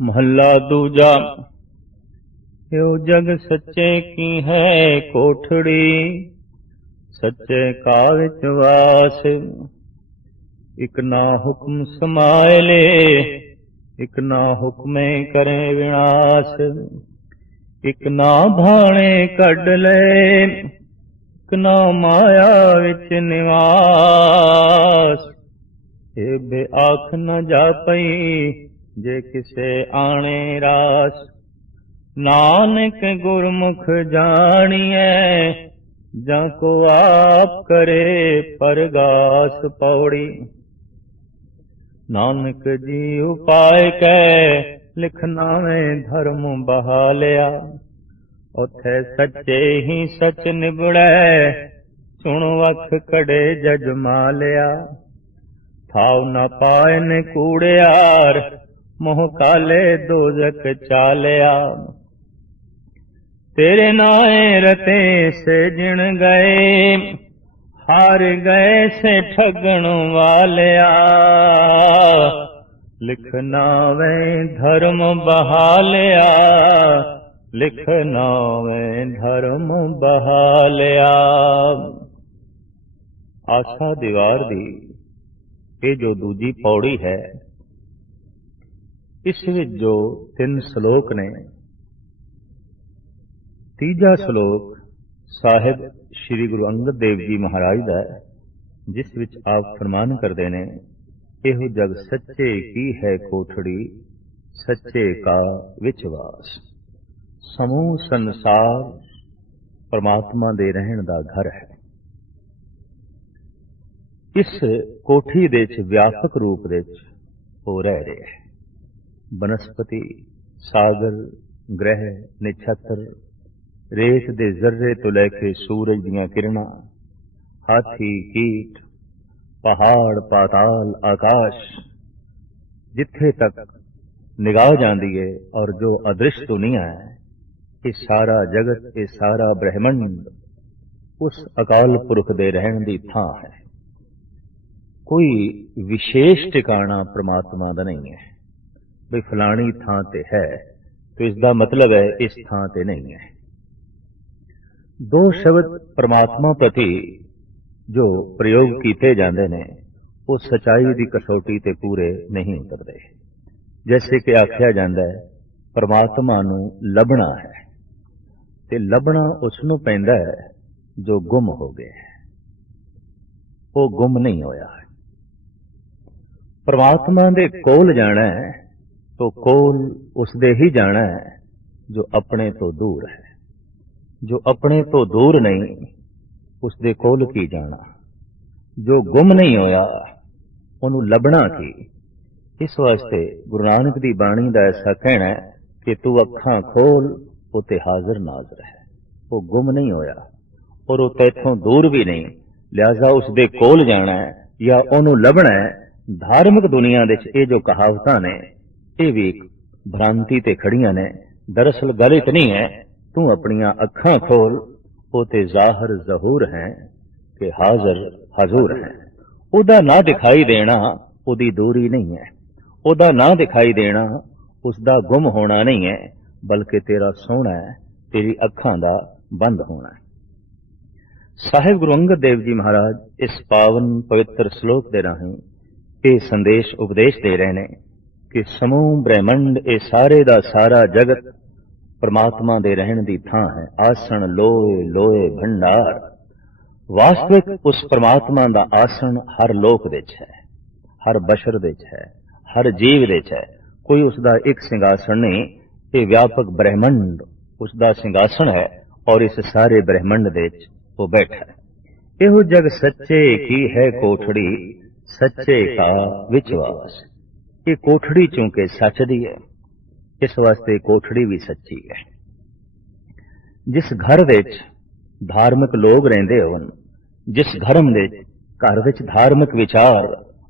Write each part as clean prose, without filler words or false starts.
महला दूजा। यो जग सच्चे की है कोठड़ी, सच्चे का विच वास। इक ना हुक्म समाए ले, इक ना हुक्मे करे विनाश। इक ना भाणे कढ ले, इक ना माया विच निवास। ए बे आख न जापई, जे किसे आणे रास। नानक गुरमुख जानिए, जाको आप करे परगास। पौड़ी। नानक जी उपाय कै, लिखना में धर्म बहा लिया। उथे सच्चे ही सच निबड़ै, सुन वख कड़े जज मालिया। थाव न पाए ने कूड़ियार, मोह काले दोजक चालिया। तेरे नाए रते से जिण गए, हार गए से ठगण वालिया। लिखना वे धर्म बहालिया, लिखना वे धर्म बहालिया। आशा दीवार दी ये जो दूजी पौड़ी है, इस विच जो 3 श्लोक ने। तीजा श्लोक साहिब श्री गुरु अंगद देव जी महाराज का है, जिस विच आप फरमान करते ने, एहो जग सच्चे की है कोठड़ी, सच्चे का विचवास। समूह संसार परमात्मा दे रहन दा घर है। इस कोठी दे च व्यापक रूप दे च हो रह रहे हैं। बनस्पति, सागर, ग्रह, नक्षत्र, रेत दे जर्रे तो लैके सूरज दियां किरणा, हाथी, कीट, पहाड़, पाताल, आकाश, जिथे तक निगाह जाती है और जो अदृश्य दुनिया है, ये सारा जगत, ये सारा ब्रह्मंड उस अकाल पुरख दे रहन दी थां है। कोई विशेष ठिकाना परमात्मा दा नहीं है भी फलानी थां ते है तो इसका मतलब है इस थां ते नहीं है। दो शब्द परमात्मा प्रति जो प्रयोग किए जाते हैं वो सच्चाई की कसौटी ते पूरे नहीं उतरते। जैसे कि आख्या जाता है परमात्मा नूं लभना है, ते लभना उसनूं पैंदा है जो गुम हो गए, वो गुम नहीं होया। परमात्मा दे कोल जाना है तो कोल उसदे ही जाना है जो अपने तो दूर है। जो अपने तो दूर नहीं उसदे कोल की जाना। जो गुम नहीं होया उन्हों लभना की। इस वास्ते गुरु नानक दी बाणी दा ऐसा कहना है कि तू अखां खोल उते हाजिर नाजर है। वो गुम नहीं होया और वो तैथों दूर भी नहीं, लिहाजा उसदे कोल जाना है या उन्हों लभना है। धार्मिक दुनिया दे ये जो कहावतां ने ये भी भ्रांति ते खड़ियां ने। दरअसल गल इतनी है, तू अपनियां अखां खोल उते जाहिर जहूर हैं कि हाजिर हजूर हैं। उदा ना दिखाई देना उदी दूरी नहीं है, उदा ना दिखाई देना उसदा गुम होना नहीं है, बल्कि तेरा सोना है, तेरी अखां दा बंद होना है। साहिब गुरु अंगद देव जी महाराज इस पावन पवित्र श्लोक दे राहीं ये संदेश उपदेश दे रहे हैं कि समूह ब्रह्मंड ये सारे दा सारा जगत परमात्मा दे रहन दी थां है। आसन लोए लोए भंडार। वास्तविक उस परमात्मा दा आसन हर लोक दे है, हर बशर दे है, हर जीव दे है। कोई उसका एक सिंहासन नहीं, ये व्यापक ब्रह्मंड उसका सिंहासन है और इस सारे ब्रह्मंड दे वो बैठा है। एहो जग सच्चे की है कोठड़ी, सच्चे का विश्वास। ये कोठड़ी चूंकि सच दी है, इस वास्ते कोठड़ी भी सच्ची है। जिस घर विच धार्मिक लोग रहिंदे होन, जिस धर्म दे घर विच धार्मिक विचार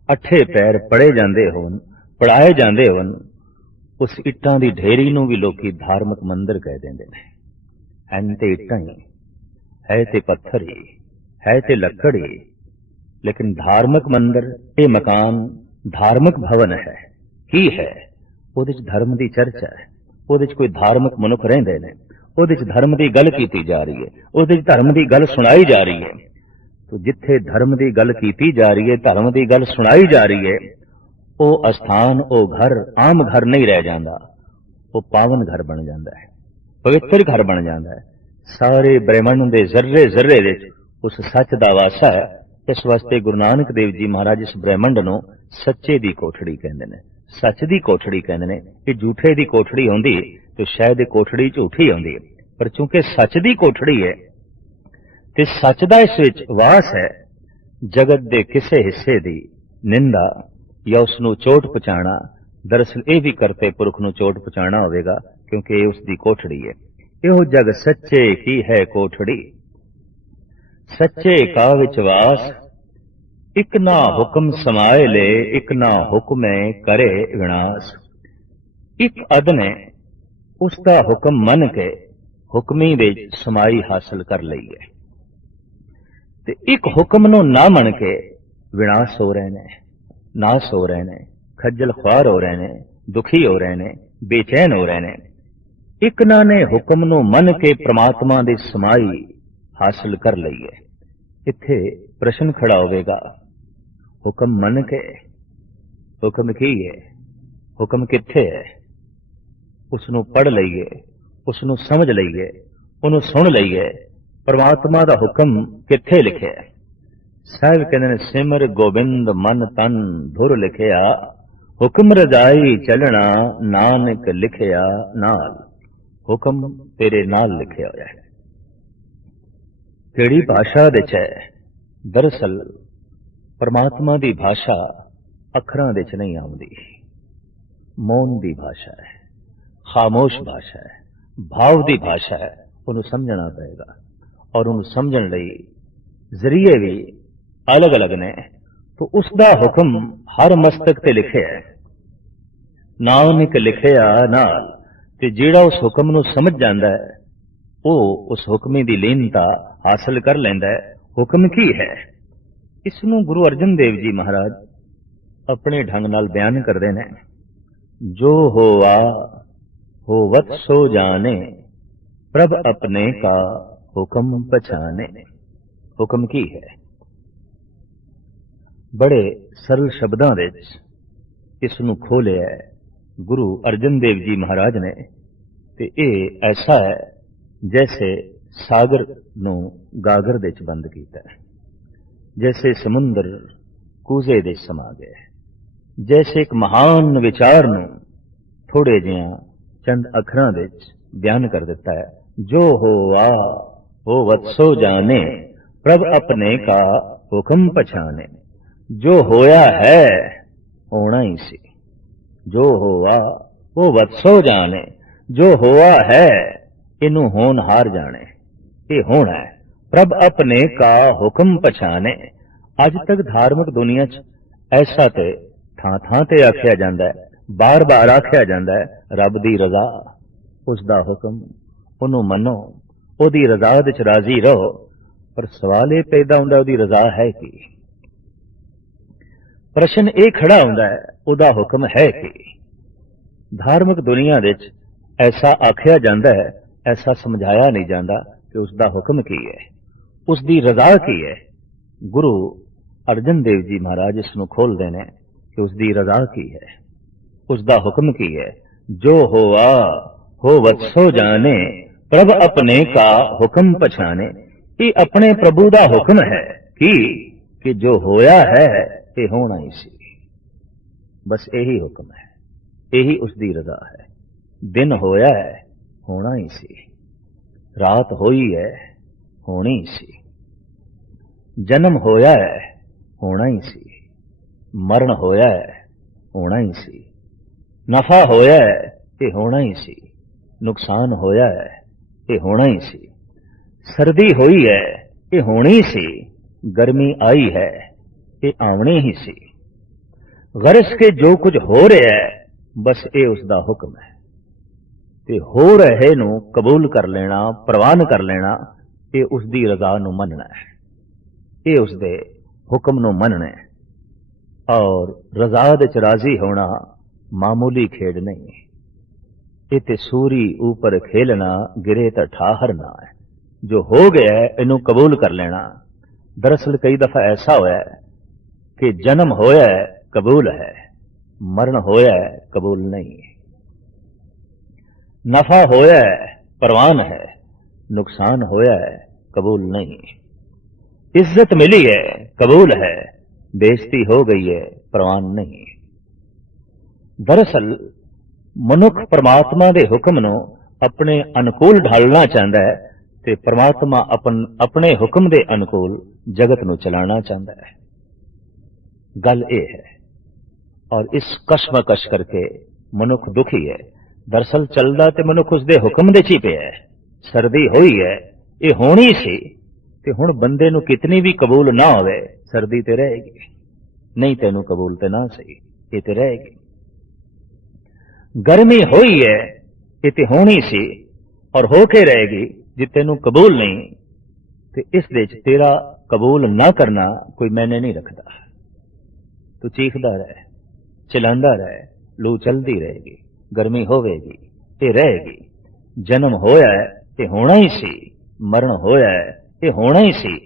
अठे पैर पढ़े जाते होन, पढ़ाए जाते होन, उस इट्टां दी ढेरी नूं भी लोकी धार्मिक मंदिर कह देंदे ने। हैन ते इट्टां ही, है ते पत्थर ही, है ते लकड़ ही, लेकिन धार्मिक मंदिर ये मकान धार्मिक भवन है की है, ਉਹਦੇ 'ਚ ਧਰਮ ਦੀ ਚਰਚਾ ਹੈ, ਉਹਦੇ 'ਚ ਕੋਈ ਧਾਰਮਿਕ ਮਨੁੱਖ ਰਹਿੰਦੇ ਨੇ, ਉਹਦੇ 'ਚ ਧਰਮ ਦੀ ਗੱਲ ਕੀਤੀ ਜਾ ਰਹੀ ਹੈ, ਉਹਦੇ 'ਚ ਧਰਮ ਦੀ ਗੱਲ ਸੁਣਾਈ ਜਾ ਰਹੀ ਹੈ। ਤੋ ਜਿੱਥੇ ਧਰਮ ਦੀ ਗੱਲ ਕੀਤੀ ਜਾ ਰਹੀ ਹੈ, ਧਰਮ ਦੀ ਗੱਲ ਸੁਣਾਈ ਜਾ ਰਹੀ ਹੈ, ਉਹ ਅਸਥਾਨ, ਉਹ ਘਰ ਆਮ ਘਰ ਨਹੀਂ ਰਹਿ ਜਾਂਦਾ, ਉਹ ਪਾਵਨ ਘਰ ਬਣ ਜਾਂਦਾ ਹੈ, ਪਵਿੱਤਰ ਘਰ ਬਣ ਜਾਂਦਾ ਹੈ। ਸਾਰੇ ਬ੍ਰਹਿਮੰਡ ਦੇ ਜ਼ਰਰੇ ਜ਼ਰਰੇ ਵਿੱਚ ਉਸ ਸੱਚ ਦਾ ਵਾਸਾ ਹੈ। ਇਸ ਵਾਸਤੇ ਗੁਰੂ ਨਾਨਕ ਦੇਵ ਜੀ ਮਹਾਰਾਜ ਇਸ ਬ੍ਰਹਿਮੰਡ ਨੂੰ ਸੱਚੇ ਦੀ ਕੋਠੜੀ ਕਹਿੰਦੇ ਨੇ, ਸੱਚ ਦੀ ਕੋਠੜੀ ਕਹਿੰਦੇ ਨੇ। ਇਹ ਝੂਠੇ ਦੀ ਕੋਠੜੀ ਹੁੰਦੀ ਤੇ ਸ਼ਾਇਦ ਇਹ ਕੋਠੜੀ ਝੂਠੀ ਹੁੰਦੀ ਹੈ, ਪਰ ਚੂੰਕਿ ਸੱਚ ਦੀ ਕੋਠੜੀ ਹੈ ਤੇ ਸੱਚ ਦਾ ਇਸ ਵਿੱਚ ਵਾਸ ਹੈ, ਜਗਤ ਦੇ ਕਿਸੇ ਹਿੱਸੇ ਦੀ ਨਿੰਦਾ ਜਾਂ ਉਸ ਨੂੰ ਚੋਟ ਪਹੁੰਚਾਉਣਾ, ਦਰਅਸਲ ਇਹ ਵੀ ਕਰਤੇ ਪੁਰਖ ਨੂੰ ਚੋਟ ਪਹੁੰਚਾਉਣਾ ਹੋਵੇਗਾ, ਕਿਉਂਕਿ ਇਹ ਉਸ ਦੀ ਕੋਠੜੀ ਹੈ। ਇਹੋ ਜਗ ਸੱਚੇ ਕੀ ਹੈ ਕੋਠੜੀ, ਸੱਚੇ ਕਾ ਵਿਚਵਾਸ, ਇਕ ਨਾ ਹੁਕਮ ਸਮਾਏ ਲੈ, ਇਕ ਨਾ ਹੁਕਮੇ ਕਰੇ ਵਿਨਾਸ਼। ਇੱਕ ਅਦਨੇ ਉਸ ਦਾ ਹੁਕਮ ਮੰਨ ਕੇ ਹੁਕਮੀ ਵਿੱਚ ਸਮਾਈ ਹਾਸਲ ਕਰ ਲਈ ਹੈ, ਤੇ ਇੱਕ ਹੁਕਮ ਨੂੰ ਨਾ ਮੰਨ ਕੇ ਵਿਨਾਸ਼ ਹੋ ਰਹੇ ਨੇ, ਨਾਸ ਹੋ ਰਹੇ ਨੇ, ਖੱਜਲ ਖੁਆਰ ਹੋ ਰਹੇ ਨੇ, ਦੁਖੀ ਹੋ ਰਹੇ ਨੇ, ਬੇਚੈਨ ਹੋ ਰਹੇ ਨੇ। ਇੱਕ ਨਾ ਨੇ ਹੁਕਮ ਨੂੰ ਮੰਨ ਕੇ ਪ੍ਰਮਾਤਮਾ ਦੀ ਸਮਾਈ ਹਾਸਲ ਕਰ ਲਈ ਹੈ। ਇੱਥੇ ਪ੍ਰਸ਼ਨ ਖੜਾ ਹੋਵੇਗਾ, ਹੁਕਮ ਮੰਨ ਕੇ, ਹੁਕਮ ਕੀ ਹੈ, ਹੁਕਮ ਕਿੱਥੇ ਹੈ? ਉਸ ਨੂੰ ਪੜ੍ਹ ਲਈਏ, ਉਸ ਨੂੰ ਸਮਝ ਲਈਏ, ਉਹਨੂੰ ਸੁਣ ਲਈਏ। ਪਰਮਾਤਮਾ ਦਾ ਹੁਕਮ ਕਿੱਥੇ ਲਿਖਿਆ ਹੈ? ਸਾਹਿਬ ਕਹਿੰਦੇ ਨੇ, ਸਿਮਰ ਗੋਬਿੰਦ ਮਨ ਤਨ ਧੁਰ ਲਿਖਿਆ, ਹੁਕਮ ਰਜਾਈ ਚੱਲਣਾ ਨਾਨਕ ਲਿਖਿਆ ਨਾਲ। ਹੁਕਮ ਤੇਰੇ ਨਾਲ ਲਿਖਿਆ ਹੋਇਆ ਹੈ। ਕਿਹੜੀ ਭਾਸ਼ਾ ਵਿੱਚ ਹੈ? ਦਰਅਸਲ ਪਰਮਾਤਮਾ ਦੀ ਭਾਸ਼ਾ ਅੱਖਰਾਂ ਵਿੱਚ ਨਹੀਂ ਆਉਂਦੀ, ਮੌਨ ਦੀ ਭਾਸ਼ਾ ਹੈ, ਖਾਮੋਸ਼ ਭਾਸ਼ਾ ਹੈ, ਭਾਵ ਦੀ ਭਾਸ਼ਾ ਹੈ। ਉਹਨੂੰ ਸਮਝਣਾ ਪਏਗਾ, ਔਰ ਉਹਨੂੰ ਸਮਝਣ ਲਈ ਜ਼ਰੀਏ ਵੀ ਅਲੱਗ ਅਲੱਗ ਨੇ। ਤੋ ਉਸ ਦਾ ਹੁਕਮ ਹਰ ਮਸਤਕ ਤੇ ਲਿਖਿਆ ਹੈ, ਨਾਨਕ ਲਿਖਿਆ ਨਾਲ। ਤੇ ਜਿਹੜਾ ਉਸ ਹੁਕਮ ਨੂੰ ਸਮਝ ਜਾਂਦਾ ਹੈ, ਉਹ ਉਸ ਹੁਕਮੀ ਦੀ ਲੀਨਤਾ ਹਾਸਲ ਕਰ ਲੈਂਦਾ ਹੈ। ਹੁਕਮ ਕੀ ਹੈ? ਇਸ ਨੂੰ ਗੁਰੂ ਅਰਜਨ ਦੇਵ ਜੀ ਮਹਾਰਾਜ ਆਪਣੇ ਢੰਗ ਨਾਲ ਬਿਆਨ ਕਰਦੇ ਨੇ। ਜੋ ਹੋਵਾ ਹੋਵਤ ਸੋ ਜਾਣੇ, ਪ੍ਰਭ ਆਪਣੇ ਕਾ ਹੁਕਮ ਪਛਾਣੇ। ਹੁਕਮ ਕੀ ਹੈ? ਬੜੇ ਸਰਲ ਸ਼ਬਦਾਂ ਵਿੱਚ ਇਸ ਨੂੰ ਖੋਲਿਆ ਹੈ ਗੁਰੂ ਅਰਜਨ ਦੇਵ ਜੀ ਮਹਾਰਾਜ ਨੇ। ਤੇ ਇਹ ਐਸਾ ਹੈ ਜੈਸੇ ਸਾਗਰ ਨੂੰ ਗਾਗਰ ਦੇ ਚ ਬੰਦ ਕੀਤਾ ਹੈ, ਜੈਸੇ ਸਮੁੰਦਰ ਕੂਜ਼ੇ ਦੇ ਸਮਾ ਗਿਆ, ਜੈਸੇ ਇੱਕ ਮਹਾਨ ਵਿਚਾਰ ਨੂੰ ਥੋੜੇ ਜਿਹਾ ਚੰਦ ਅੱਖਰਾਂ ਵਿੱਚ ਬਿਆਨ ਕਰ ਦਿੱਤਾ ਹੈ। ਜੋ ਹੋਵਾ ਹੋਵਤ ਸੋ ਜਾਣੇ, ਪ੍ਰਭ ਆਪਣੇ ਕਾ ਹੁਕਮ ਪਛਾਣੇ। ਜੋ ਹੋਇਆ ਹੈ ਹੋਣਾ ਹੀ ਸੀ। ਜੋ ਹੋਵਾ ਹੋਵਤ ਸੋ ਜਾਣੇ, ਜੋ ਹੋਇਆ ਹੈ ਇਹਨੂੰ ਹੋਣਹਾਰ ਜਾਣੇ, ਇਹ ਹੋਣਾ ਹੈ। ਪ੍ਰਭ ਆਪਣੇ ਕਾ ਹੁਕਮ ਪਛਾਣੇ। ਅੱਜ ਤੱਕ ਧਾਰਮਿਕ ਦੁਨੀਆ 'ਚ ਐਸਾ ਤੇ ਥਾਂ ਥਾਂ ਤੇ ਆਖਿਆ ਜਾਂਦਾ ਹੈ, ਬਾਰ ਬਾਰ ਆਖਿਆ ਜਾਂਦਾ ਹੈ, ਰੱਬ ਦੀ ਰਜ਼ਾ, ਉਸ ਦਾ ਹੁਕਮ, ਉਹਨੂੰ ਮੰਨੋ, ਉਹਦੀ ਰਜ਼ਾ ਵਿੱਚ ਰਾਜ਼ੀ ਰਹੋ। ਪਰ ਸਵਾਲ ਇਹ ਪੈਦਾ ਹੁੰਦਾ, ਉਹਦੀ ਰਜ਼ਾ ਹੈ ਕੀ? ਪ੍ਰਸ਼ਨ ਇਹ ਖੜਾ ਹੁੰਦਾ ਹੈ, ਉਹਦਾ ਹੁਕਮ ਹੈ ਕੀ? ਧਾਰਮਿਕ ਦੁਨੀਆ ਵਿੱਚ ਐਸਾ ਆਖਿਆ ਜਾਂਦਾ ਹੈ, ਐਸਾ ਸਮਝਾਇਆ ਨਹੀਂ ਜਾਂਦਾ ਕਿ ਉਸ ਦਾ ਹੁਕਮ ਕੀ ਹੈ, ਉਸ ਦੀ ਰਜ਼ਾ ਕੀ ਹੈ। ਗੁਰੂ ਅਰਜਨ ਦੇਵ ਜੀ ਮਹਾਰਾਜ ਇਸ ਨੂੰ ਖੋਲਦੇ ਨੇ ਕਿ ਉਸ ਦੀ ਰਜ਼ਾ ਕੀ ਹੈ, ਉਸ ਦਾ ਹੁਕਮ ਕੀ ਹੈ। ਜੋ ਹੋਆ ਹੋਵਤ ਸੋ ਜਾਣੇ, ਪ੍ਰਭ ਆਪਣੇ ਕਾ ਹੁਕਮ ਪਛਾਣੇ। ਇਹ ਆਪਣੇ ਪ੍ਰਭੂ ਦਾ ਹੁਕਮ ਹੈ ਕਿ ਜੋ ਹੋਇਆ ਹੈ ਇਹ ਹੋਣਾ ਹੀ ਸੀ। ਬਸ ਇਹੀ ਹੁਕਮ ਹੈ, ਇਹੀ ਉਸ ਦੀ ਰਜ਼ਾ ਹੈ। ਦਿਨ ਹੋਇਆ ਹੈ, ਹੋਣਾ ਹੀ ਸੀ। ਰਾਤ ਹੋਈ ਹੈ, ਹੋਣੀ ਸੀ। ਜਨਮ ਹੋਇਆ ਹੈ, ਹੋਣਾ ਹੀ ਸੀ। ਮਰਨ ਹੋਇਆ ਹੈ, ਹੋਣਾ ਹੀ ਸੀ। ਨਫਾ ਹੋਇਆ ਹੈ, ਇਹ ਹੋਣਾ ਹੀ ਸੀ। ਨੁਕਸਾਨ ਹੋਇਆ ਹੈ, ਇਹ ਹੋਣਾ ਹੀ ਸੀ। ਸਰਦੀ ਹੋਈ ਹੈ, ਇਹ ਹੋਣੀ ਸੀ। ਗਰਮੀ ਆਈ ਹੈ, ਇਹ ਆਉਣੀ ਹੀ ਸੀ। ਗਰਜ ਕੇ ਜੋ ਕੁਝ ਹੋ ਰਿਹਾ ਹੈ, ਬਸ ਇਹ ਉਸ ਦਾ ਹੁਕਮ ਹੈ। ਤੇ ਹੋ ਰਹੇ ਨੂੰ ਕਬੂਲ ਕਰ ਲੈਣਾ, ਪ੍ਰਵਾਨ ਕਰ ਲੈਣਾ, ਇਹ ਉਸ ਦੀ ਰਜ਼ਾ ਨੂੰ ਮੰਨਣਾ ਹੈ, ਇਹ ਉਸ ਦੇ ਹੁਕਮ ਨੂੰ ਮੰਨਣਾ ਹੈ। ਔਰ ਰਜ਼ਾ ਵਿੱਚ ਰਾਜ਼ੀ ਹੋਣਾ मामूली खेड नहीं। ये ते सूरी ऊपर खेलना, गिरे तो ठाहर ना है। जो हो गया है इनू कबूल कर लेना। दरअसल कई दफा ऐसा होया है कि जन्म होया है कबूल है, मरण होया है कबूल नहीं है। नफा होया है परवान है, नुकसान होया है कबूल नहीं है। इज्जत मिली है कबूल है, बेइज्जती हो गई है परवान नहीं है। दरअसल मनुख परमात्मा दे हुक्म नूं अपने अनुकूल ढालना चाहता है ते परमात्मा अपने हुक्म दे अनुकूल जगत नूं चलाना चाहता है। गल यह है, और इस कशमकश करके मनुख दुखी है। दरअसल चलदा ते मनुख उसदे हुक्म दे ची पिया है। सर्दी हुई है, ये होनी सी ते हुण बंदे नूं कितनी भी कबूल ना होवे, सर्दी ते रहेगी। नहीं तेनू कबूल ते ना सही, ये ते रहेगी। गर्मी हुई है, ये ते होनी सी और होके रहेगी। जे तेनू कबूल नहीं ते इस दे च तेरा कबूल ना करना कोई मैंने नहीं रखता। तू चीखदा रहे, चिल्लांदा रहे, लू चलती रहेगी, गर्मी होवेगी, ये रहेगी। जन्म होया है ये होना ही सी, मरण होया है ये होना ही सी।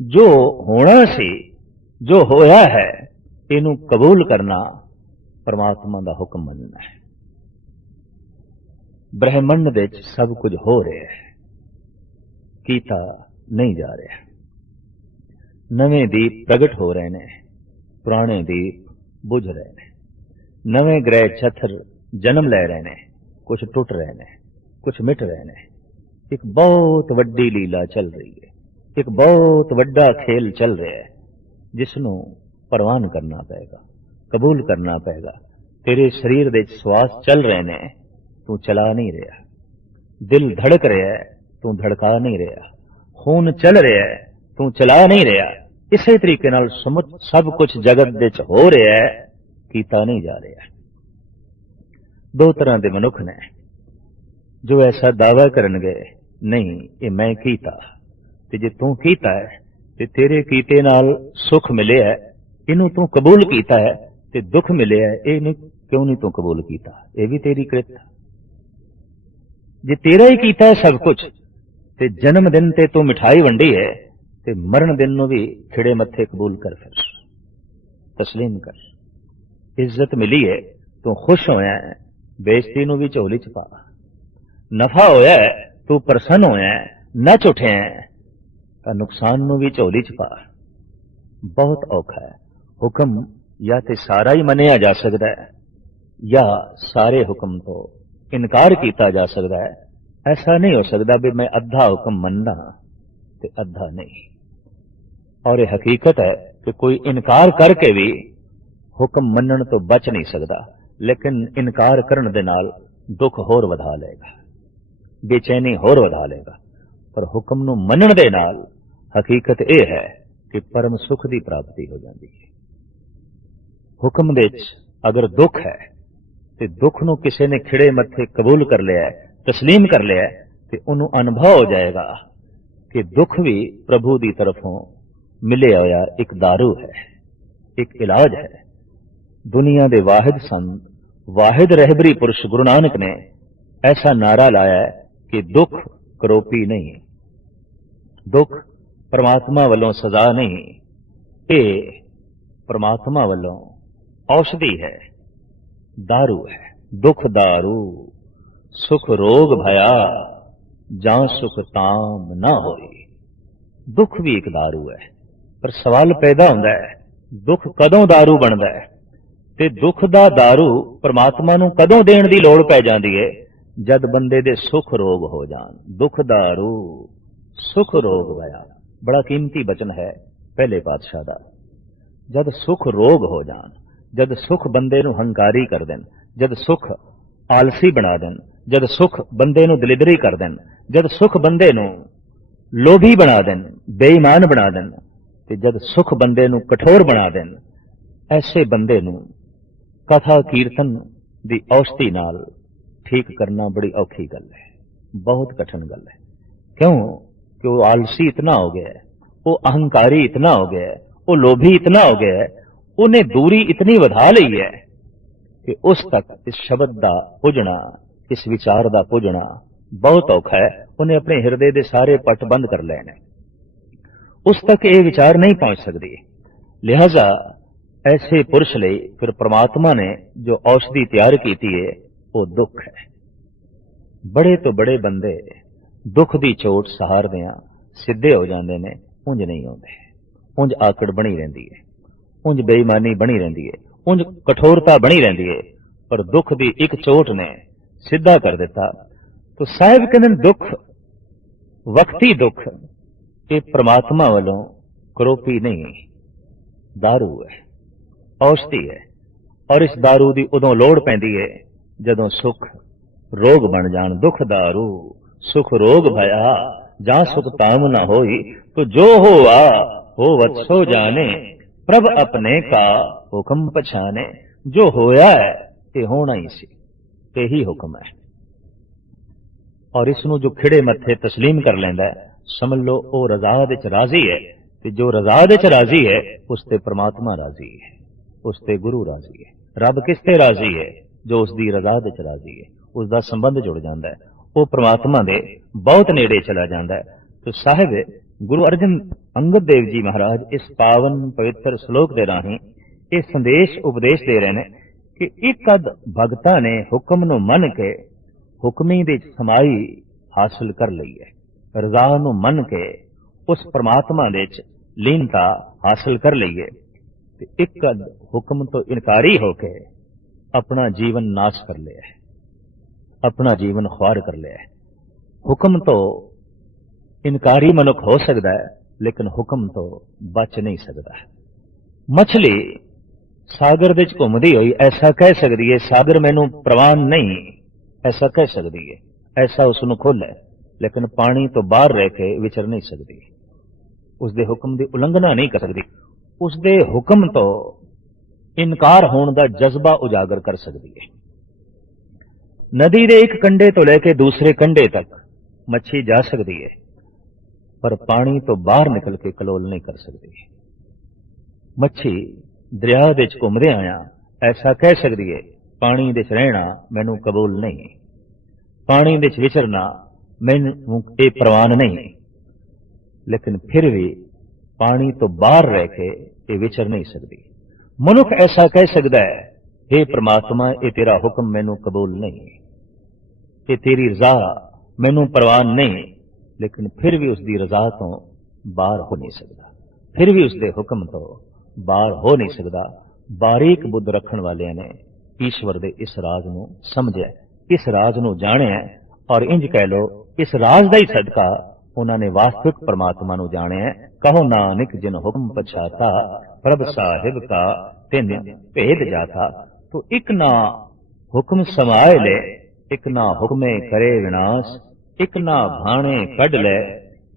जो होना सी, जो होया है, इनू कबूल करना परमात्मा दा हुक्म मनना है। ब्रह्मंड दे च सब कुछ हो रहा है, कीता नहीं जा रहा। नवे दीप प्रगट हो रहे ने, पुराने दीप बुझ रहे ने। नवे ग्रह छत्र जन्म ले रहे ने, कुछ टुट रहे ने, कुछ मिट रहे ने। एक बहुत वड्डी लीला चल रही है, एक बहुत वड्डा खेल चल रहा है, जिसनों परवान करना पेगा, कबूल करना पेगा। तेरे शरीर दे श्वास चल रहे ने, तू चला नहीं रहा। दिल धड़क रहा है, तू धड़का नहीं रहा। खून चल रहा है, तू चला नहीं रहा। इसे तरीके नाल सब कुछ जगत दे च हो रहा है, कीता नहीं जा रहा। दो तरह के मनुख ने जो ऐसा दावा करनगे, नहीं ये मैं कीता, ते जे तू कीता है ते तेरे कीते नाल सुख मिले है, इनू तू कबूल कीता है, ते दुख मिले है, ये क्यों नहीं तू कबूल कीता? ये भी तेरी कृत। जे तेरा ही कीता है सब कुछ, ते जन्म दिन ते तू मिठाई वंडी है, ते मरण दिन नू भी खिड़े मत्थे कबूल कर, फिर तस्लीम कर। इज्जत मिली है, तू खुश होया है, बेइज्जती नू भी झोली च पा। नफा होया है, तू प्रसन्न होया है, नच उठे है, तो नुकसान नू भी झोली च पा। बहुत औखा है। हुक्म या ते सारा ही मनिया जा सकता है, या सारे हुक्म तो इनकार किया जा सकता है। ऐसा नहीं हो सकता भी मैं अद्धा हुक्म मनना ते अद्धा नहीं। और यह हकीकत है कि कोई इनकार करके भी हुक्म मनन तो बच नहीं सकता, लेकिन इनकार करन दे नाल दुख होर वधा लेगा, बेचैनी होर वधा लेगा। पर हुक्म नू मनन दे नाल हकीकत यह है कि परम सुख की प्राप्ति हो जाती है। हुक्म दे अगर दुख है तो दुख नू किसी ने खिड़े मत्थे कबूल कर लिया है, तस्लीम कर लिया है, तो उन्होंने अनुभव हो जाएगा कि दुख भी प्रभु की तरफों मिले होया एक दारू है, एक इलाज है। दुनिया के वाहिद संत, वाहिद रहबरी पुरुष गुरु नानक ने ऐसा नारा लाया है कि दुख करोपी नहीं, दुख परमात्मा वालों सजा नहीं, ये परमात्मा वालों औषधि है, दारू है। दुख दारू सुख रोग भया, जां सुख ताम ना होई। दुख भी एक दारू है, पर सवाल पैदा होता है दुख कदों दारू बनता है, ते दुख दा दारू परमात्मा नू कदों देण दी लोड़ पै जांदी है? जद बंदे दे सुख रोग हो जान। दुख दारू सुख रोग भया, बड़ा कीमती बचन है पहले पातशाह दा। जद सुख रोग हो जान, जद सुख बंदे नू हंकारी कर देन, जद सुख आलसी बना देन, जद सुख बंदे नू दलिदरी कर देन, जद सुख बंदे नू लोभी बना देन, बेईमान बना देन, ते जद सुख बंदे नू कठोर बना देन, ऐसे बंदे नू कथा कीर्तन दी औषधि नाल ठीक करना बड़ी औखी गल है, बहुत कठिन गल है। क्यों कि वो आलसी इतना हो गया है, वो अहंकारी इतना हो गया है, वो लोभी इतना हो गया है, उन्हें दूरी इतनी वधा ली है कि उस तक इस शब्द का पुजना, इस विचार का पुजना बहुत औखा है। उन्हें अपने हिरदे के सारे पट बंद कर लेने, उस तक ये विचार नहीं पहुंच सकती। लिहाजा ऐसे पुरुष लिए फिर परमात्मा ने जो औषधि तैयार की है वो दुख है। बड़े तो बड़े बंदे दुख की चोट सहारदियां सिद्धे हो जाते हैं, उंज नहीं आते। उंज आकड़ बनी रही है, उंज बेईमानी बनी रही है, उंज कठोरता बनी रही है, पर दुख की एक चोट ने सीधा कर दिता। तो साहिब कहते दुख वक्ती दुख ये परमात्मा वालों करोपी नहीं, दारू है, औषधि है। और इस दारू की उदों लोड़ पैंदी है जदों सुख रोग बन जान। दुख दारू सुख रोग भया, जहां सुख ताम न होई, तो जो होवा हो वत्सो जाने, प्रभ अपने का हुक्म पछाने। जो होया है ये होना ही सी, यही हुक्म है। और इसनों जो खिड़े मत्थे तस्लीम कर लेंदा है, समझ लो वो रजा विच राजी है। ते जो रजा विच राजी है उसते परमात्मा राजी है, उसते गुरु राजी है। रब किसते राजी है? जो उसकी रजा विच राजी है, उसका संबंध जुड़ जाता है, वो परमात्मा दे बहुत नेड़े चला जाता है। तो साहिब गुरु अर्जन अंगद देव जी महाराज इस पावन पवित्र श्लोक के राही ये संदेश उपदेश दे रहे हैं कि एक अद भगतां ने हुक्म नूं मन के हुक्मी दे समाई हासिल कर ली है, रजा नूं मन के उस परमात्मा दे लीनता हासिल कर ली है। एक अद हुक्म तो इनकारी होके अपना जीवन नाश कर लिया है, अपना जीवन ख्वार कर लिया है। हुक्म तो इनकारी मनुख हो सकता है, लेकिन हुक्म तो बच नहीं सकता। मछली सागर विच घूमदी हुई ऐसा कह सकती है सागर मैनू प्रवान नहीं, ऐसा कह सकती है, ऐसा उसनू खुल है, लेकिन पानी तो बाहर रह के विचर नहीं सकती, उसके हुक्म की उलंघना नहीं कर सकती। उसके हुक्म तो इनकार होने का जज्बा उजागर कर सकती है। नदी के एक कंढे तो लेके दूसरे कंढे तक मच्छी जा सकती है, पर पानी तो बाहर निकल के कलोल नहीं कर सकती। मच्छी दरिया विच घूमदे आया ऐसा कह सकती है पानी विच रहना मैनू कबूल नहीं, पानी विच विचरना मैनू ये प्रवान नहीं, लेकिन फिर भी पानी तो बाहर रह के ये विचर नहीं सकती। मनुख ऐसा कह सकता है हे परमात्मा ये तेरा हुक्म मैनू कबूल नहीं, ये तेरी रजा मैनू प्रवान नहीं, लेकिन फिर भी उसकी रजा तो बाहर हो नहीं सकता, फिर भी उसके हुक्म तो बाहर हो नहीं सकता। बारीक बुद्ध रखण वाले ने ईश्वर के इस राज नूं समझिया, इस राज नूं जाणिया, और इंज कह लो इस राज का ही सदका उन्होंने वास्तविक परमात्मा नूं जाणिया। कहो नानक जिन हुक्म पछाता, प्रभ साहिब का तिन भेद जाता। तो एक ना हुक्म समाए ले, एक ना हुक्मे करे विनाश, एक ना भाणे कढ ले,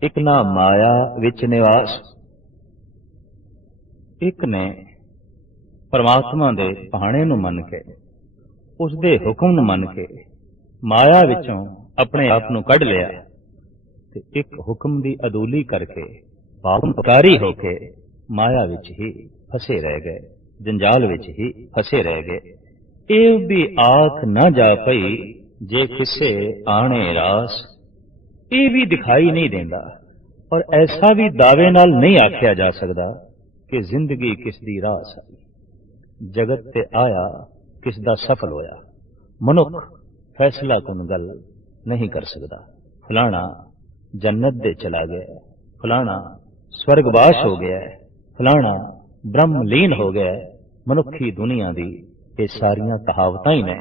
एक ना माया विच निवास। एक ने परमात्मा दे भाणे नूं मन के, उसदे हुक्म नूं मन के माया विचों अपने आप नूं कढ लिया, ते एक हुक्म दी अदूली करके पापकारी होके माया विच ही फसे रह गए, जंजाल विच ही फसे रह गए। ये भी आख न जा पई जे किसे आने रास, ये भी दिखाई नहीं देंदा, और ऐसा भी दावे नाल नहीं आख्या जा सकता कि जिंदगी किस दी रास आई, जगत ते आया किस दा सफल होया। मनुख फैसला कुन गल नहीं कर सकता, फलाना जन्नत दे चला गया, फलाना स्वर्गवास हो गया है, फलाना ब्रह्मलीन हो गया है। मनुखी दुनिया दी ये सारियां कहावतां ही ने,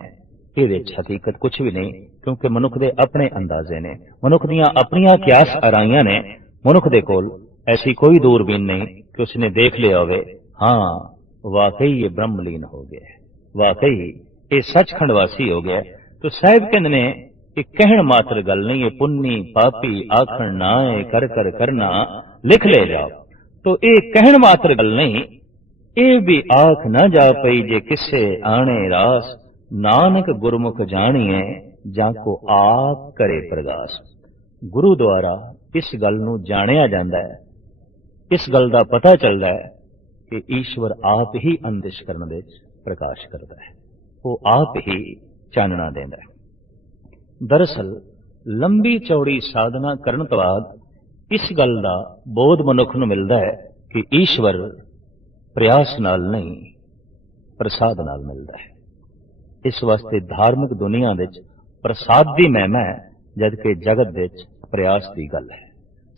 ये हकीकत कुछ भी नहीं, क्योंकि मनुख दे अपने अंदाजे ने, मनुख दियां अपनियां क्यास आराइयां ने। मनुख दे कोल ऐसी कोई दूरबीन नहीं कि उसने देख लिया होवे हाँ वाकई ये ब्रह्मलीन हो गया है, वाकई ये सचखंडवासी हो गया। तो साहिब कहंदे ने कि कहण मात्र गल नहीं, ये पुन्नी पापी आखण नाए कर कर करना लिख ले जाओ। तो ये कहण मात्र गल नहीं, ये भी आख न जा पई जे किसे आने रास, नानक गुरमुख जानिए जाको आप करे प्रगास। गुरु द्वारा इस गल नूं जानिया जांदा है, इस गल का पता चलता है कि ईश्वर आप ही अंतःकरण विच प्रकाश करता है, वो आप ही चानना देंदा है। दरअसल लंबी चौड़ी साधना करन तो बाद इस गल का बोध मनुख नूं मिलदा है कि ईश्वर प्रयास नाल नहीं प्रसाद नाल मिलदा है। इस वास्ते धार्मिक दुनिया विच प्रसाद की महिमा है, जबकि जगत विच प्रयास की गल है।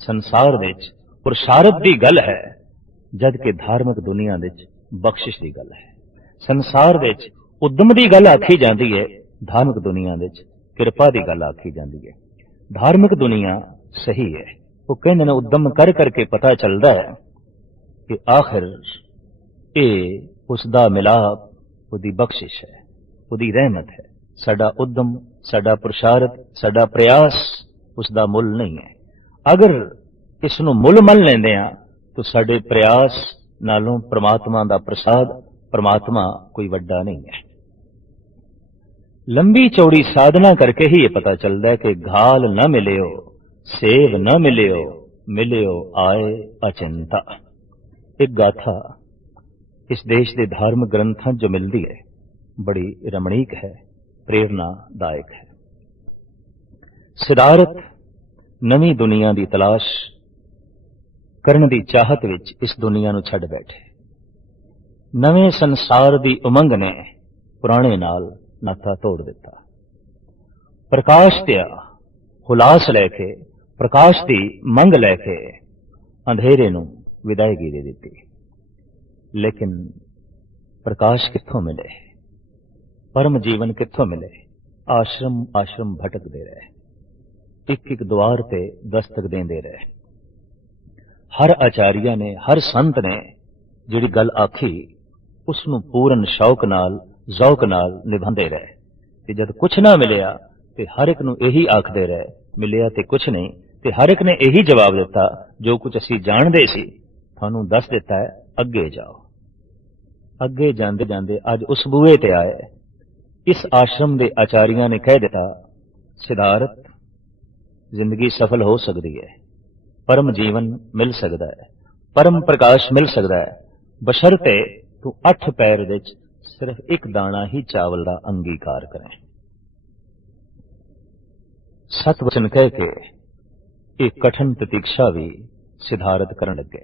संसार विच पुरुषार्थ की गल है, जबकि धार्मिक दुनिया विच बख्शिश की गल है। संसार विच उद्यम की गल आखी जाती है, धार्मिक दुनिया विच किरपा की गल आखी जाती है। धार्मिक दुनिया सही है, वो कहते हैं उद्यम कर करके पता चलता है कि आखिर ये उसका मिलाप उसकी बख्शिश है, उसकी रहमत है। साडा उद्यम, साडा पुरुषार्थ, साडा प्रयास उसका मुल नहीं है। अगर इसनों मुल मन लेंदे आ तो साडे प्रयास नालों परमात्मा का प्रसाद, परमात्मा कोई वड्डा नहीं है। लंबी चौड़ी साधना करके ही ये पता चलता है कि घाल न मिलियो, सेव न मिलियो, मिलियो आए अचिंता। एक गाथा इस देश के धार्मिक ग्रंथों जो मिलती है, बड़ी रमणीक है, प्रेरणादायक है। सिद्धार्थ नवी दुनिया की तलाश करने की चाहत विच इस दुनिया नूं छड्ड बैठे। नवे संसार की उमंग ने पुराने नाल नाता तोड़ दिता। प्रकाश दिया हुलास लैके, प्रकाश की मंग लैके अंधेरे नूं विदायगी दे दी। लेकिन प्रकाश कित्थों मिले, परम जीवन कित्थों मिले? आश्रम आश्रम भटकते रहे, एक एक द्वार ते दस्तक देंदे रहे। हर आचार्य ने, हर संत ने जिहड़ी गल आखी उसनूं पूर्ण शौक नाल, जौक नाल निभांदे रहे। ते जद कुछ ना मिलिया ते हर एक नूं यही आखदे रहे, मिलिया ते कुछ नहीं। ते हर एक ने यही जवाब दिता, जो कुछ असीं जाणदे सी तुहानूं दस दिता है, अगे जाओ। अगे जांदे जांदे अज उस बूहे ते आए। इस आश्रम के आचार्य ने कह दिता, सिद्धार्थ जिंदगी सफल हो सकती है, परम जीवन मिल सकता है, परम प्रकाश मिल सकता है, बशर्ते तू 8 पैर विच सिर्फ एक दाना ही चावल का अंगीकार करें। सत वचन कह के एक कठिन प्रतीक्षा भी सिद्धार्थ करन लगे।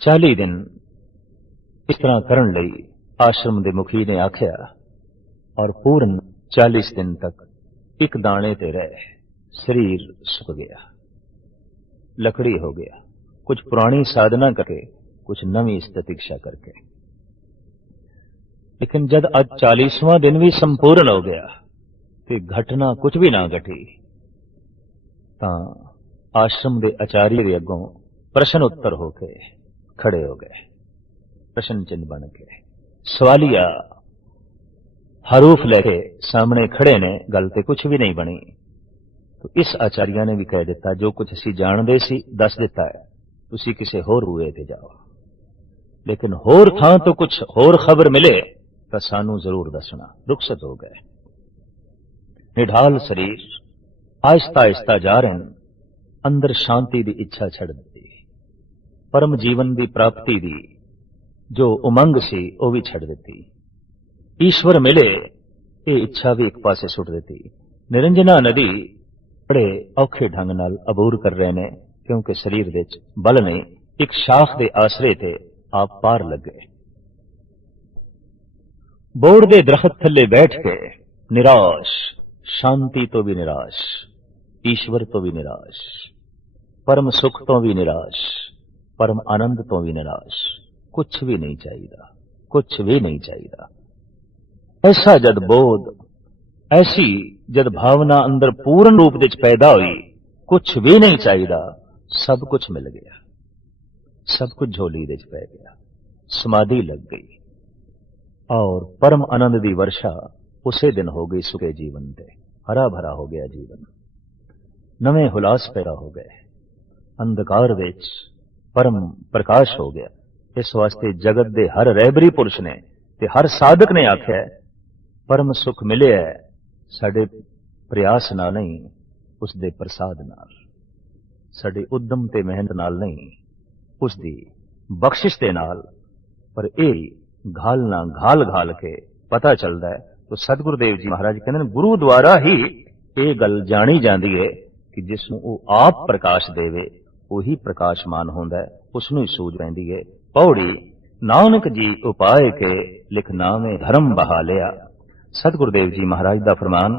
40 दिन इस तरह करन लई आश्रम के मुखी ने आख्या और पूर्ण 40 दिन तक एक दाने ते रहे। शरीर सुक गया, लकड़ी हो गया, कुछ पुरानी साधना करके, कुछ नवी प्रतीक्षा करके। लेकिन जब आज 40वां दिन भी संपूर्ण हो गया तो घटना कुछ भी ना घटी, आश्रम के आचार्य के अगों प्रश्न उत्तर होके खड़े हो गए। प्रश्न चिन्ह बन के सवालिया हरूफ लेके सामने खड़े ने, गल ते कुछ भी नहीं बनी। तो इस आचार्य ने भी कह दिता, जो कुछ असी जानते सी दस दिता है, तुसी किसी होर बूहे ते जाओ। लेकिन होर थां तो कुछ होर खबर मिले तो सानू जरूर दसना। रुखसत हो गए। निढाल शरीर आहिस्ता आहिस्ता जा रहे हैं, अंदर शांति की इच्छा छड़ दी, परम जीवन की प्राप्ति की जो उमंग सी वह भी छड़ दी। ईश्वर मिले ये इच्छा भी एक पासे सुट दी। निरंजना नदी बड़े औखे ढंग नाल अबूर कर रहे ने, क्योंकि शरीर विच बल नहीं। एक शाख के आसरे ते आप पार लग गए। बोड़ दे दरखत थले बैठ के निराश, शांति तो भी निराश, ईश्वर तो भी निराश, परम सुख तो भी निराश, परम आनंद तो भी निराश, कुछ भी नहीं चाहिए, कुछ भी नहीं चाहिए। ऐसा जद बोध, ऐसी जद भावना अंदर पूर्ण रूप विच पैदा हुई, कुछ भी नहीं चाहिए, सब कुछ मिल गया, सब कुछ झोली विच पै गया, समाधि लग गई और परम आनंद की वर्षा उसे दिन हो गई। सुखे जीवन ते हरा भरा हो गया जीवन, नवे हुलास पैदा हो गए, अंधकार विच परम प्रकाश हो गया। इस वास्ते जगत दे हर रहबरी पुरुष ने ते हर साधक ने आख्या है, परम सुख मिले है साडे प्रयास नाल नहीं, उसदे प्रसाद नाल, साडे उद्यम ते मेहनत नाल नहीं, उसदी बख्शिश दे नाल। पर ये घालना घाल घाल के ਪਤਾ ਚੱਲਦਾ ਹੈ। तो सतगुरु देव जी महाराज कहते हैं गुरु द्वारा ही ये गल जानी जाती है कि जिसनों वो आप प्रकाश देवे वही प्रकाशमान होंदा है, उसनों ही सूझ पैंदी है। पौड़ी नानक जी उपाय के लिख नामे धर्म बहा लिया। सतगुरु देव जी महाराज का फरमान,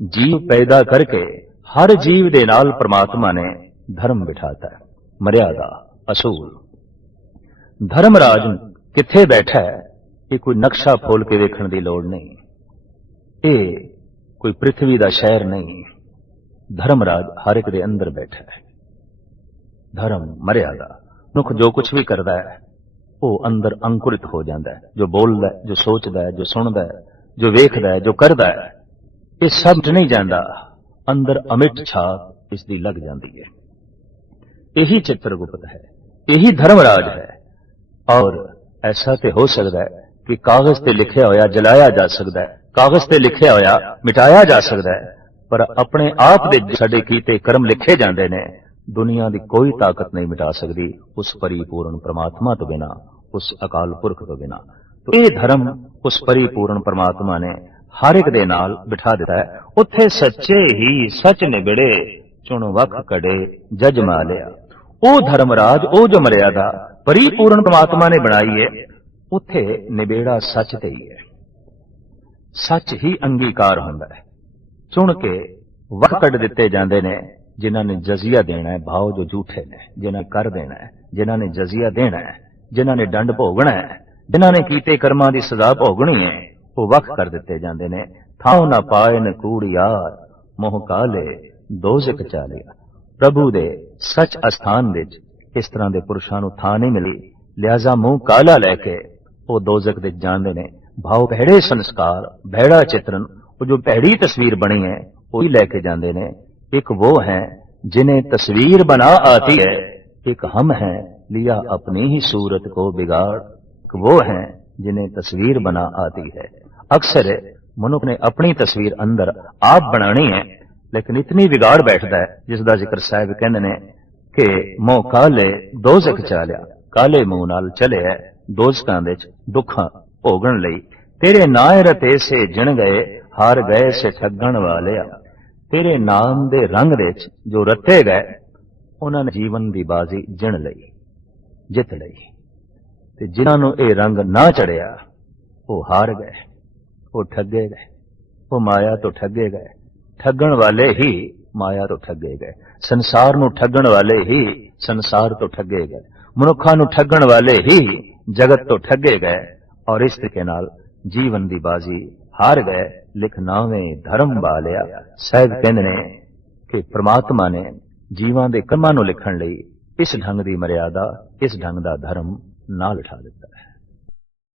जीव पैदा करके हर जीव दे नाल परमात्मा ने धर्म बिठाता है, मर्यादा असूल। धर्मराज किथे बैठा है ये कोई नक्शा फोल के देखने की लोड़ नहीं, ये कोई पृथ्वी का शहर नहीं। धर्मराज हर एक दे अंदर बैठा है। धर्म मर्यादा मनुख जो कुछ भी करता है वो अंदर अंकुरित हो जाता है। जो बोलता है, जो सोचता है, जो सुनता है, जो वेखदा है, जो करता है, ये सब नहीं जाता, अंदर अमिट छाप इसकी लग जाती है। यही चित्रगुप्त है, यही धर्मराज है। और ऐसा तो हो सकता है कि कागज ते लिखिया होया जलाया जा सकता है, कागज ते लिखिया होया मिटाया जा सकता है, पर अपने आप दे साडे कीते कर्म लिखे जाते ने दुनिया की कोई ताकत नहीं मिटा सकती उस परिपूर्ण परमात्मा तो बिना, उस अकाल पुरख तो बिना। तो ये धर्म उस परिपूर्ण परमात्मा ने हर एक दे नाल बिठा दिता है। उत्थे सच्चे ही सच निगड़े चुन वख कड़े जज मालिया। वो धर्मराज, वो जो मर्यादा परिपूर्ण परमात्मा ने बनाई है, उत्थे निबेड़ा सच ते ही है। सच ही अंगीकार होंदा है। चुन के वख कड़ दिते जांदे ने जिन्हां ने जजिया देना है, भाव जो झूठे ने, जिन्हां कर देना है, जिन्हां ने जजिया देना है, जिन्हां ने दंड भोगना है, जिन्हां ने कीते कर्मां दी सजा भोगनी है, वो वख कर दिते जांदे ने। थां ना पाए न कूड़ियार मोह काले दोज़ख चालिया। प्रभु दे सच अस्थान विच इस तरह के पुरुषों को थां नहीं मिली, लिहाजा मुंह काला लैके वो दोज़ख दे जांदे ने। भाव भैड़े संस्कार, भैड़ा चित्रण, वो जो भैड़ी तस्वीर बनी है वही लेके जाते ने। एक वो है जिन्हें तस्वीर बना आती है, एक हम हैं लिया अपनी ही सूरत को बिगाड़। एक वो है जिन्हें तस्वीर बना आती है। अक्सर मनुख ने अपनी तस्वीर अंदर आप बनानी है, लेकिन इतनी बिगाड़ बैठता है जिसका जिक्र साहब कहते ने कि मोह काले दोज़ख चालिया। काले मुंह नाल चले है दोज़खां विच दुखां भोगण लई। तेरे नाए रते से जिण गए हार गए से ठगण वाले। तेरे नाम दे रंग विच जो रते गए उन्होंने जीवन की बाजी जिण लई, जित लई। ते जिन्हां नूं इह रंग ना चढ़िया वो हार गए, वो ठगे गए, वो माया तो ठगे गए। ठगण वाले ही माया तो ठगे गए। संसार नूं ठगण वाले ही संसार तो ठगे गए। मनुखां नूं ठगण वाले ही जगत तो ठगे गए। और इस तरीके नाल जीवन की बाजी हार गए। लिख नावे धर्म बालिया। साहिब कहंदे ने कि परमात्मा ने जीवां दे कर्मां नूं लिखण लई इस ढंग की मर्यादा, इस ढंग का धर्म नाल बिठा दिता।